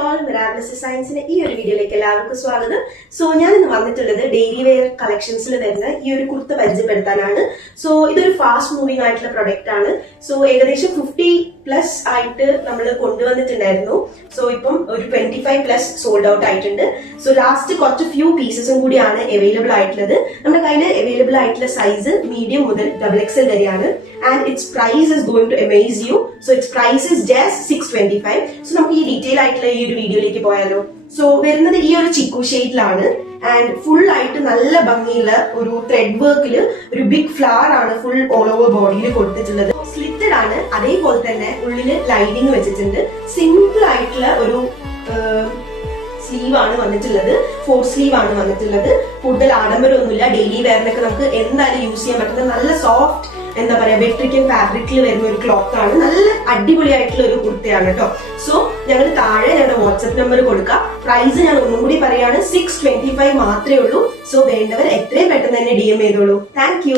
All, മിറാബിൾസ് സയൻസിന്റെ ഈ ഒരു വീഡിയോയിലേക്ക് എല്ലാവർക്കും സ്വാഗതം. സോ ഞാൻ ഇന്ന് വന്നിട്ടുള്ളത് ഡെയിലി വെയർ കളക്ഷൻസിൽ വരുന്ന ഈ ഒരു കുർത്ത പരിചയപ്പെടുത്താനാണ്. സോ ഇതൊരു ഫാസ്റ്റ് മൂവിംഗ് ആയിട്ടുള്ള പ്രൊഡക്റ്റ് ആണ്. സോ ഏകദേശം 50+ ആയിട്ട് നമ്മൾ കൊണ്ടുവന്നിട്ടുണ്ടായിരുന്നു. സോ ഇപ്പം ഒരു 25+ സോൾഡ് ഔട്ട് ആയിട്ടുണ്ട്. സോ ലാസ്റ്റ് കുറച്ച് ഫ്യൂ പീസസും കൂടിയാണ് അവൈലബിൾ ആയിട്ടുള്ളത്. നമ്മുടെ കയ്യിൽ അവൈലബിൾ ആയിട്ടുള്ള സൈസ് മീഡിയം മുതൽ XXL വരെയാണ്. And it's price is going to amaze you. So it's price is just 625. So നമുക്ക് ഈ ഡീറ്റെയിൽ ആയിട്ടുള്ള ഈ ഒരു വീഡിയോയിലേക്ക് പോയാലോ. സോ വരുന്നത് ഈ ഒരു ചിക്കു ഷെയ്ഡിലാണ്. ആൻഡ് ഫുൾ ആയിട്ട് നല്ല ഭംഗിയുള്ള ഒരു ത്രെഡ് വർക്കില് ഒരു ബിഗ് ഫ്ലവർ ആണ് ഫുൾ ഓൾ ഓവർ ബോഡിയിൽ കൊടുത്തിട്ടുള്ളത്. സ്ലിറ്റഡ് ആണ്, അതേപോലെ തന്നെ ഉള്ളില് ലൈനിങ് വെച്ചിട്ടുണ്ട്. സിമ്പിൾ ആയിട്ടുള്ള ഒരു സ്ലീവ് ആണ് വന്നിട്ടുള്ളത്. 4 സ്ലീവ് ആണ് വന്നിട്ടുള്ളത്. കൂടുതൽ ആഡംബരമൊന്നുമില്ല. ഡെയിലി വെയറിനൊക്കെ നമുക്ക് എന്തായാലും യൂസ് ചെയ്യാൻ പറ്റുന്ന നല്ല സോഫ്റ്റ് എന്താ പറയാ വെട്രിക്കൻ ഫാബ്രിക്കിൽ വരുന്ന ഒരു ക്ലോത്ത് ആണ്. നല്ല അടിപൊളിയായിട്ടുള്ള ഒരു കുർത്തയാണ് കേട്ടോ. സോ ഞങ്ങൾ താഴെ ഞങ്ങളുടെ വാട്സ്ആപ്പ് നമ്പർ കൊടുക്കാം. പ്രൈസ് ഞാൻ ഒന്നും കൂടി പറയാണ്, 625 മാത്രമേ ഉള്ളൂ. സോ വേണ്ടവർ എത്രയും പെട്ടെന്ന് തന്നെ DM ചെയ്തോളൂ. Thank you.